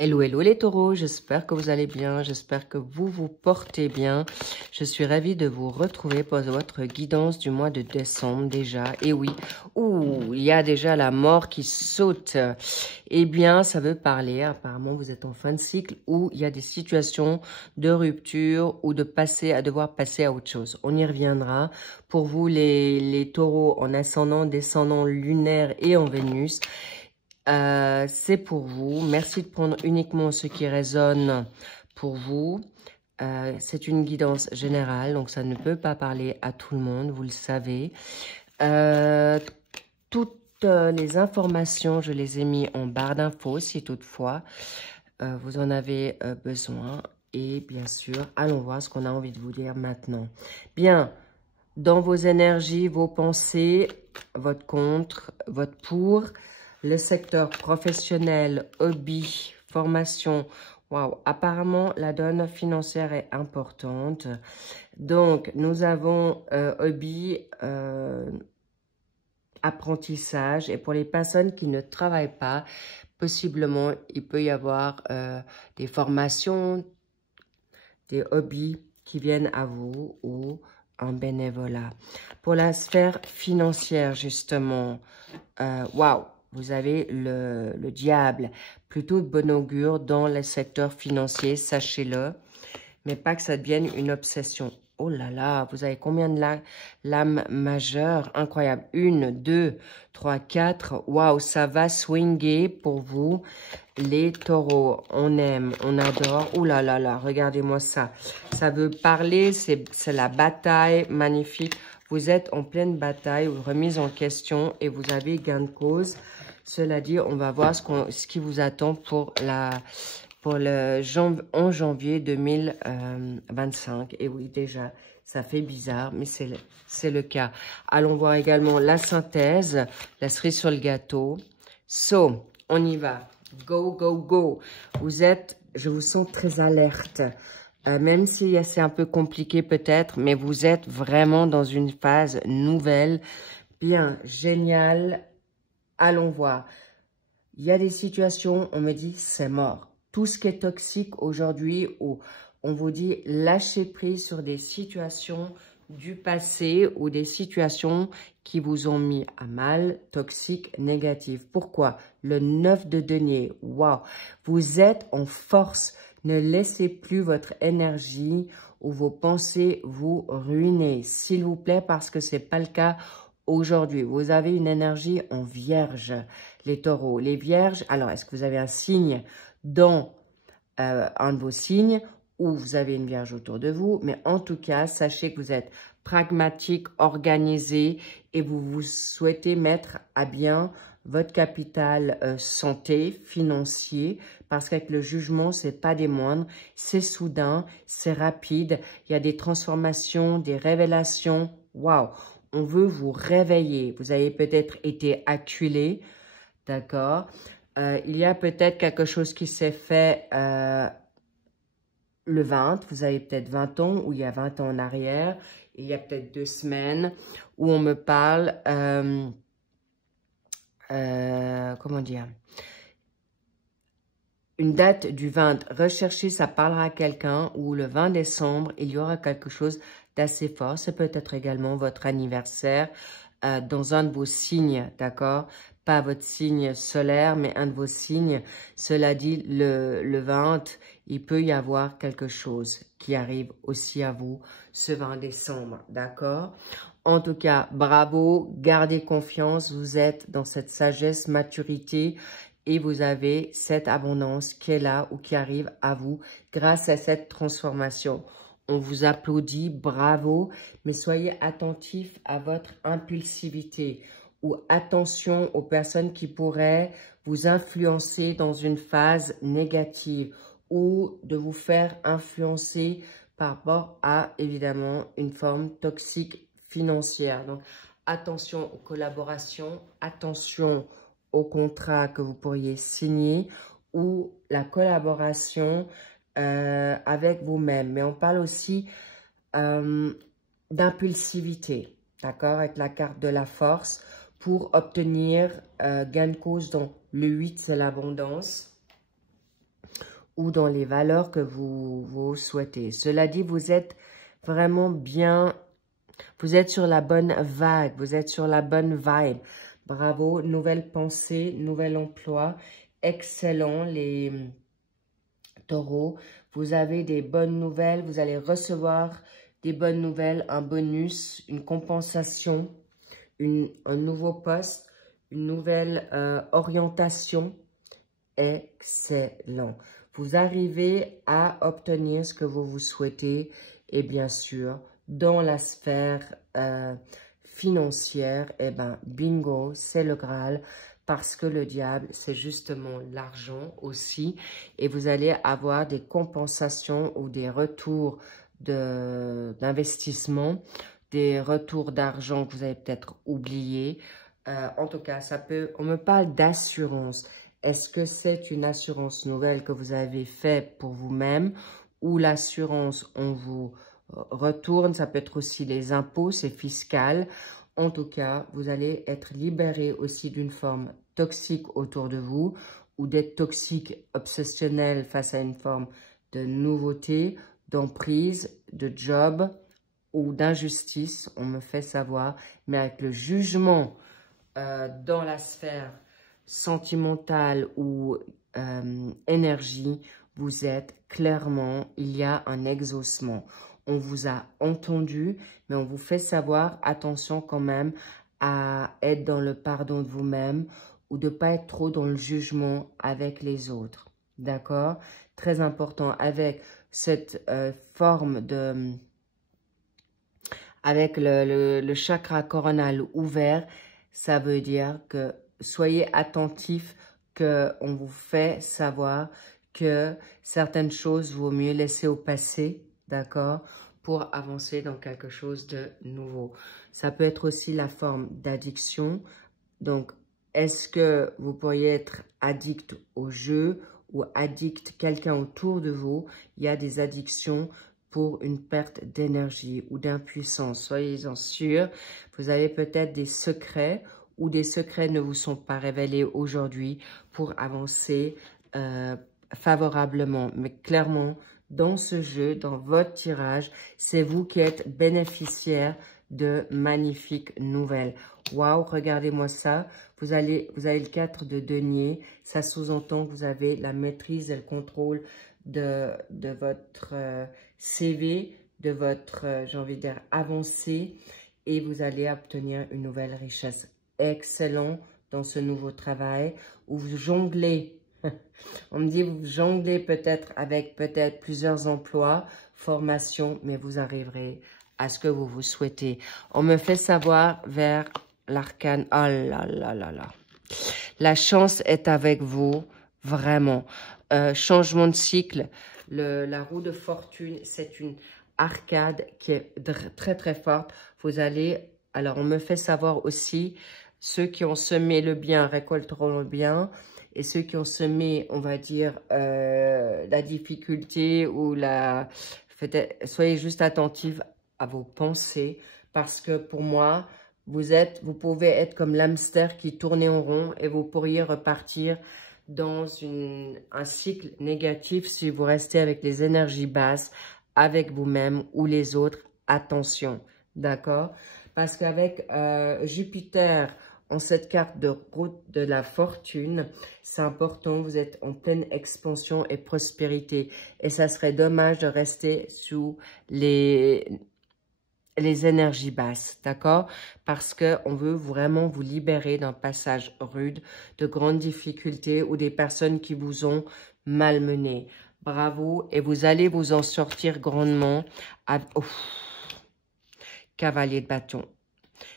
Hello, hello les taureaux, j'espère que vous allez bien, j'espère que vous vous portez bien. Je suis ravie de vous retrouver pour votre guidance du mois de décembre déjà. Et oui, il y a déjà la mort qui saute. Eh bien, ça veut parler, apparemment vous êtes en fin de cycle où il y a des situations de rupture ou de devoir passer à autre chose. On y reviendra. Pour vous les taureaux en ascendant, descendant, lunaire et en Vénus, c'est pour vous. Merci de prendre uniquement ce qui résonne pour vous. C'est une guidance générale, donc ça ne peut pas parler à tout le monde, vous le savez. Toutes les informations, je les ai mis en barre d'infos, si toutefois vous en avez besoin. Et bien sûr, allons voir ce qu'on a envie de vous dire maintenant. Bien, dans vos énergies, vos pensées, votre contre, votre pour, le secteur professionnel, hobby, formation. Waouh, apparemment, la donne financière est importante. Donc, nous avons hobby, apprentissage. Et pour les personnes qui ne travaillent pas, possiblement, il peut y avoir des formations, des hobbies qui viennent à vous ou en bénévolat. Pour la sphère financière, justement, waouh, vous avez le diable, plutôt de bon augure dans le secteur financier, sachez-le, mais pas que ça devienne une obsession. Oh là là, vous avez combien de lames majeures? Incroyable. 1, 2, 3, 4. Waouh, ça va swinguer pour vous, les taureaux. On aime, on adore. Oh là là là, regardez-moi ça. Ça veut parler, c'est la bataille magnifique. Vous êtes en pleine bataille ou remise en question et vous avez gain de cause. Cela dit, on va voir ce qui vous attend pour le 11 janvier 2025. Et oui, déjà, ça fait bizarre, mais c'est le cas. Allons voir également la synthèse, la cerise sur le gâteau. So, on y va. Go, go, go. Je vous sens très alerte. Même si c'est un peu compliqué peut-être, mais vous êtes vraiment dans une phase nouvelle. Bien, génial. Allons voir. Il y a des situations, on me dit, c'est mort. Tout ce qui est toxique aujourd'hui, où on vous dit, lâchez prise sur des situations du passé ou des situations qui vous ont mis à mal, toxiques, négatives. Pourquoi? Le 9 de denier, waouh, vous êtes en force. Ne laissez plus votre énergie ou vos pensées vous ruiner, s'il vous plaît, parce que c'est pas le cas aujourd'hui. Vous avez une énergie en vierge, les taureaux. Les vierges, alors est-ce que vous avez un signe dans un de vos signes ou vous avez une vierge autour de vous? Mais en tout cas, sachez que vous êtes pragmatique, organisé et vous souhaitez mettre à bien votre capital santé, financier, parce qu'avec le jugement, c'est pas des moindres, c'est soudain, c'est rapide, il y a des transformations, des révélations, waouh, on veut vous réveiller, vous avez peut-être été acculé, d'accord, il y a peut-être quelque chose qui s'est fait le 20, vous avez peut-être 20 ans, ou il y a 20 ans en arrière, et il y a peut-être 2 semaines, où on me parle... comment dire, une date du 20, recherchez, ça parlera à quelqu'un, ou le 20 décembre, il y aura quelque chose d'assez fort. C'est peut-être également votre anniversaire dans un de vos signes, d'accord? Pas votre signe solaire, mais un de vos signes. Cela dit, le 20, il peut y avoir quelque chose qui arrive aussi à vous ce 20 décembre, d'accord? En tout cas, bravo, gardez confiance, vous êtes dans cette sagesse, maturité et vous avez cette abondance qui est là ou qui arrive à vous grâce à cette transformation. On vous applaudit, bravo, mais soyez attentifs à votre impulsivité ou attention aux personnes qui pourraient vous influencer dans une phase négative ou de vous faire influencer par rapport à, évidemment, une forme toxique financière. Donc, attention aux collaborations, attention aux contrats que vous pourriez signer ou la collaboration avec vous-même. Mais on parle aussi d'impulsivité, d'accord, avec la carte de la force pour obtenir gain de cause. Donc, le 8, c'est l'abondance. ou dans les valeurs que vous souhaitez. Cela dit, vous êtes vraiment bien, vous êtes sur la bonne vague, vous êtes sur la bonne vibe. Bravo, nouvelle pensée, nouvel emploi, excellent les taureaux. Vous avez des bonnes nouvelles, vous allez recevoir des bonnes nouvelles, un bonus, une compensation, un nouveau poste, une nouvelle orientation. Excellent. Vous arrivez à obtenir ce que vous souhaitez et bien sûr, dans la sphère financière, eh ben, bingo, c'est le Graal parce que le diable, c'est justement l'argent aussi et vous allez avoir des compensations ou des retours d'investissement, des retours d'argent que vous avez peut-être oublié. En tout cas, ça peut, on me parle d'assurance. Est-ce que c'est une assurance nouvelle que vous avez faite pour vous-même ou l'assurance, on vous retourne, ça peut être aussi les impôts, c'est fiscal. En tout cas, vous allez être libéré aussi d'une forme toxique autour de vous ou d'être toxique, obsessionnel face à une forme de nouveauté, d'emprise, de job ou d'injustice, on me fait savoir. Mais avec le jugement dans la sphère sentimentale ou énergie, vous êtes clairement, il y a un exaucement. On vous a entendu, mais on vous fait savoir, attention quand même à être dans le pardon de vous-même ou de ne pas être trop dans le jugement avec les autres. D'accord? Très important. Avec cette forme de... Avec le chakra coronal ouvert, ça veut dire que soyez attentifs, qu'on vous fait savoir que certaines choses vaut mieux laisser au passé, d'accord, pour avancer dans quelque chose de nouveau. Ça peut être aussi la forme d'addiction. Donc, est-ce que vous pourriez être addict au jeu ou addict quelqu'un autour de vous? Il y a des addictions pour une perte d'énergie ou d'impuissance. Soyez-en sûrs. Vous avez peut-être des secrets ou des secrets ne vous sont pas révélés aujourd'hui pour avancer favorablement. Mais clairement, dans ce jeu, dans votre tirage, c'est vous qui êtes bénéficiaire de magnifiques nouvelles. Waouh, regardez-moi ça. Vous avez le 4 de denier. Ça sous-entend que vous avez la maîtrise et le contrôle de votre CV, de votre, j'ai envie de dire, avancée. Et vous allez obtenir une nouvelle richesse. Excellent dans ce nouveau travail où vous jonglez. On me dit, vous jonglez peut-être avec peut-être plusieurs emplois, formations, mais vous arriverez à ce que vous souhaitez. On me fait savoir vers l'arcane. Oh là là là là. La chance est avec vous, vraiment. Changement de cycle. La roue de fortune, c'est une arcade qui est très très forte. Vous allez... Alors, on me fait savoir aussi, ceux qui ont semé le bien récolteront le bien. Et ceux qui ont semé, on va dire, la difficulté ou la... Soyez juste attentifs à vos pensées. Parce que pour moi, vous pouvez être comme l'hamster qui tournait en rond et vous pourriez repartir dans un cycle négatif si vous restez avec les énergies basses, avec vous-même ou les autres. Attention, d'accord? Parce qu'avec Jupiter, en cette carte de route de la fortune, c'est important, vous êtes en pleine expansion et prospérité. Et ça serait dommage de rester sous les énergies basses, d'accord? Parce qu'on veut vraiment vous libérer d'un passage rude, de grandes difficultés ou des personnes qui vous ont malmené. Bravo, et vous allez vous en sortir grandement. Cavalier de bâton.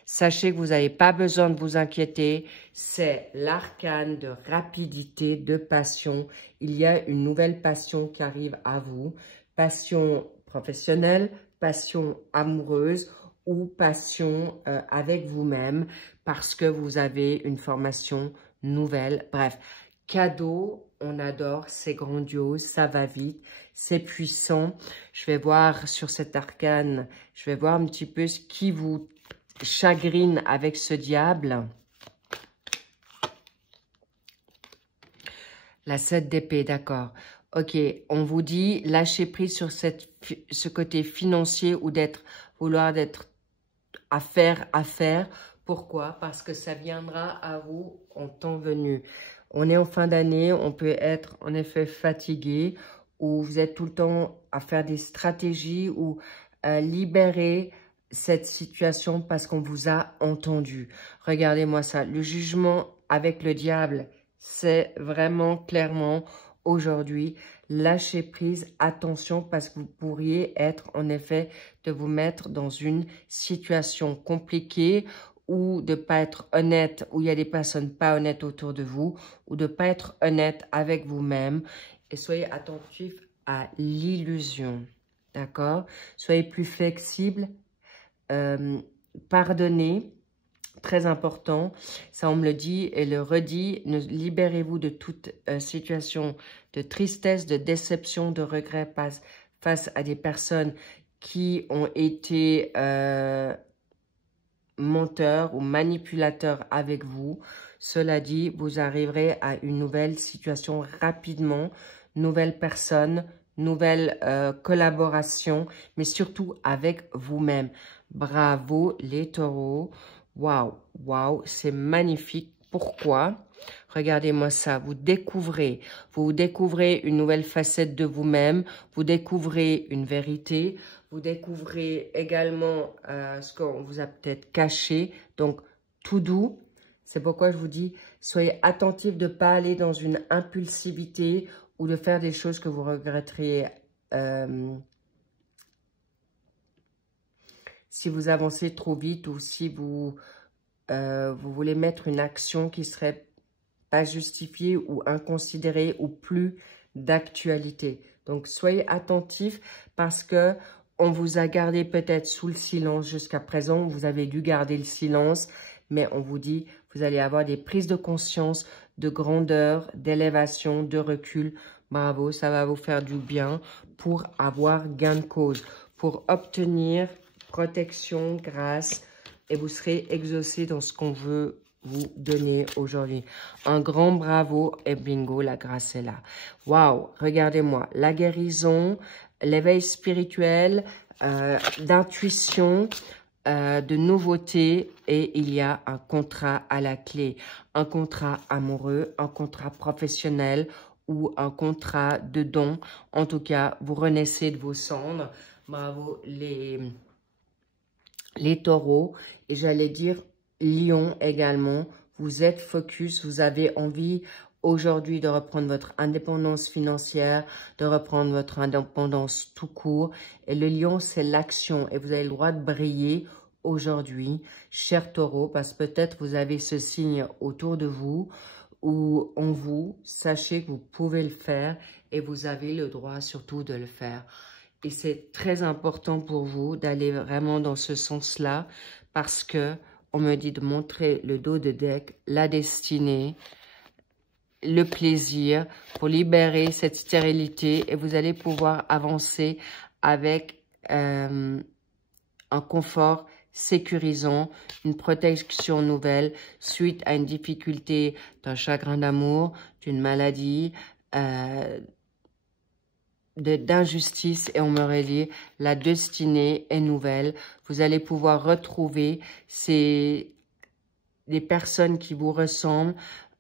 Sachez que vous n'avez pas besoin de vous inquiéter. C'est l'arcane de rapidité, de passion. Il y a une nouvelle passion qui arrive à vous. Passion professionnelle, passion amoureuse ou passion avec vous-même parce que vous avez une formation nouvelle. Bref, cadeau, on adore, c'est grandiose, ça va vite, c'est puissant. Je vais voir sur cet arcane, je vais voir un petit peu ce qui vous chagrine avec ce diable. La 7 d'épée, d'accord. Ok, on vous dit lâcher prise sur ce côté financier ou vouloir d'être à faire. Pourquoi? Parce que ça viendra à vous en temps venu. On est en fin d'année, on peut être en effet fatigué ou vous êtes tout le temps à faire des stratégies ou à libérer cette situation parce qu'on vous a entendu. Regardez-moi ça, le jugement avec le diable, c'est vraiment clairement aujourd'hui, lâchez prise, attention parce que vous pourriez être en effet de vous mettre dans une situation compliquée ou de ne pas être honnête, où il y a des personnes pas honnêtes autour de vous, ou de ne pas être honnête avec vous-même. Et soyez attentifs à l'illusion, d'accord? Soyez plus flexible, pardonnez, très important, ça on me le dit et le redit, libérez-vous de toute situation de tristesse, de déception, de regret face à des personnes qui ont été menteurs ou manipulateurs avec vous. Cela dit, vous arriverez à une nouvelle situation rapidement, nouvelle personne, nouvelle collaboration, mais surtout avec vous-même. Bravo les taureaux. Waouh, waouh, c'est magnifique. Pourquoi? Regardez-moi ça, vous découvrez une nouvelle facette de vous-même, vous découvrez une vérité, vous découvrez également ce qu'on vous a peut-être caché, donc tout doux. C'est pourquoi je vous dis, soyez attentifs de ne pas aller dans une impulsivité ou de faire des choses que vous regretteriez si vous avancez trop vite ou si vous voulez mettre une action qui serait pas justifiée ou inconsidérée ou plus d'actualité. Donc, soyez attentifs parce que on vous a gardé peut-être sous le silence jusqu'à présent. Vous avez dû garder le silence, mais on vous dit, vous allez avoir des prises de conscience, de grandeur, d'élévation, de recul. Bravo, ça va vous faire du bien pour avoir gain de cause, pour obtenir protection, grâce, et vous serez exaucé dans ce qu'on veut vous donner aujourd'hui. Un grand bravo et bingo, la grâce est là. Waouh, regardez-moi, la guérison, l'éveil spirituel, d'intuition, de nouveauté et il y a un contrat à la clé. Un contrat amoureux, un contrat professionnel ou un contrat de don. En tout cas, vous renaissez de vos cendres. Bravo les taureaux. Et j'allais dire lion également. Vous êtes focus, vous avez envie aujourd'hui de reprendre votre indépendance financière, de reprendre votre indépendance tout court. Et le lion, c'est l'action. Et vous avez le droit de briller aujourd'hui, cher taureau, parce que peut-être vous avez ce signe autour de vous ou en vous. Sachez que vous pouvez le faire et vous avez le droit surtout de le faire. Et c'est très important pour vous d'aller vraiment dans ce sens-là parce que on me dit de montrer le dos de deck, la destinée, le plaisir pour libérer cette stérilité et vous allez pouvoir avancer avec un confort sécurisant, une protection nouvelle suite à une difficulté, d'un chagrin d'amour, d'une maladie, d'injustice et on me dit la destinée est nouvelle. Vous allez pouvoir retrouver des personnes qui vous ressemblent.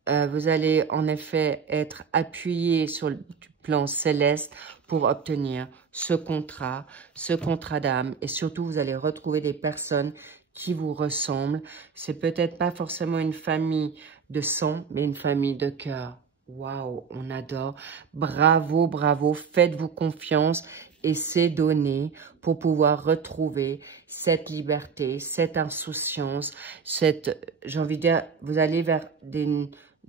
Vous allez en effet être appuyé sur le plan céleste pour obtenir ce contrat d'âme. Et surtout, vous allez retrouver des personnes qui vous ressemblent. C'est peut-être pas forcément une famille de sang, mais une famille de cœur. Waouh, on adore. Bravo, bravo. Faites-vous confiance et c'est donné pour pouvoir retrouver cette liberté, cette insouciance, j'ai envie de dire, vous allez vers des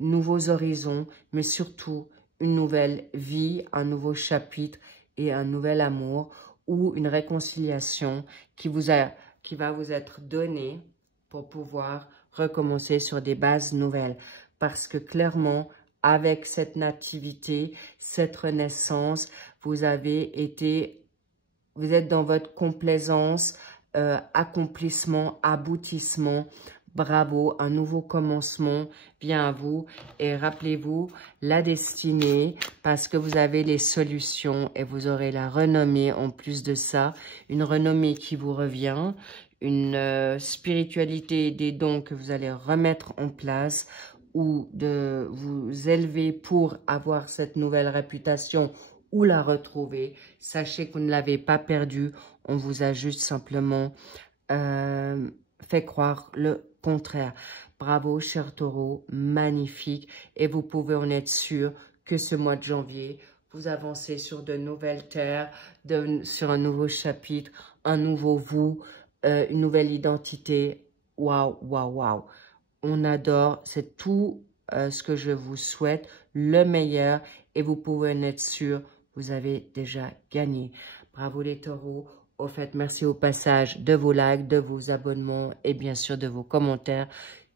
nouveaux horizons, mais surtout une nouvelle vie, un nouveau chapitre et un nouvel amour ou une réconciliation qui va vous être donnée pour pouvoir recommencer sur des bases nouvelles. Parce que clairement, avec cette nativité, cette renaissance, vous êtes dans votre complaisance, accomplissement, aboutissement. Bravo, un nouveau commencement vient à vous. Et rappelez-vous, la destinée, parce que vous avez les solutions et vous aurez la renommée en plus de ça. Une renommée qui vous revient, une spiritualité et des dons que vous allez remettre en place ou de vous élever pour avoir cette nouvelle réputation ou la retrouver. Sachez que vous ne l'avez pas perdue, on vous a juste simplement fait croire le contraire. Bravo, cher taureau, magnifique. Et vous pouvez en être sûr que ce mois de janvier, vous avancez sur de nouvelles terres, sur un nouveau chapitre, un nouveau vous, une nouvelle identité. Waouh, waouh, waouh. On adore, c'est tout ce que je vous souhaite, le meilleur. Et vous pouvez en être sûr, vous avez déjà gagné. Bravo les taureaux. Au fait, merci au passage de vos likes, de vos abonnements et bien sûr de vos commentaires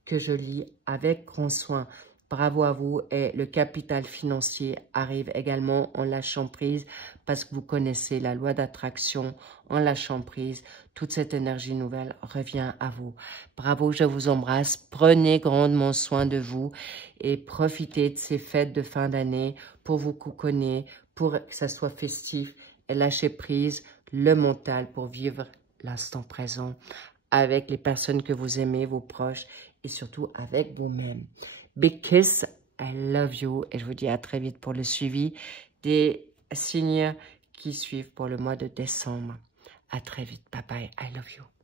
que je lis avec grand soin. Bravo à vous et le capital financier arrive également en lâchant prise parce que vous connaissez la loi d'attraction. En lâchant prise, toute cette énergie nouvelle revient à vous. Bravo, je vous embrasse. Prenez grandement soin de vous et profitez de ces fêtes de fin d'année pour vous couconner, pour que ça soit festif et lâcher prise le mental pour vivre l'instant présent avec les personnes que vous aimez, vos proches et surtout avec vous-même. Big kiss, I love you et je vous dis à très vite pour le suivi des signes qui suivent pour le mois de décembre. À très vite, bye bye, I love you.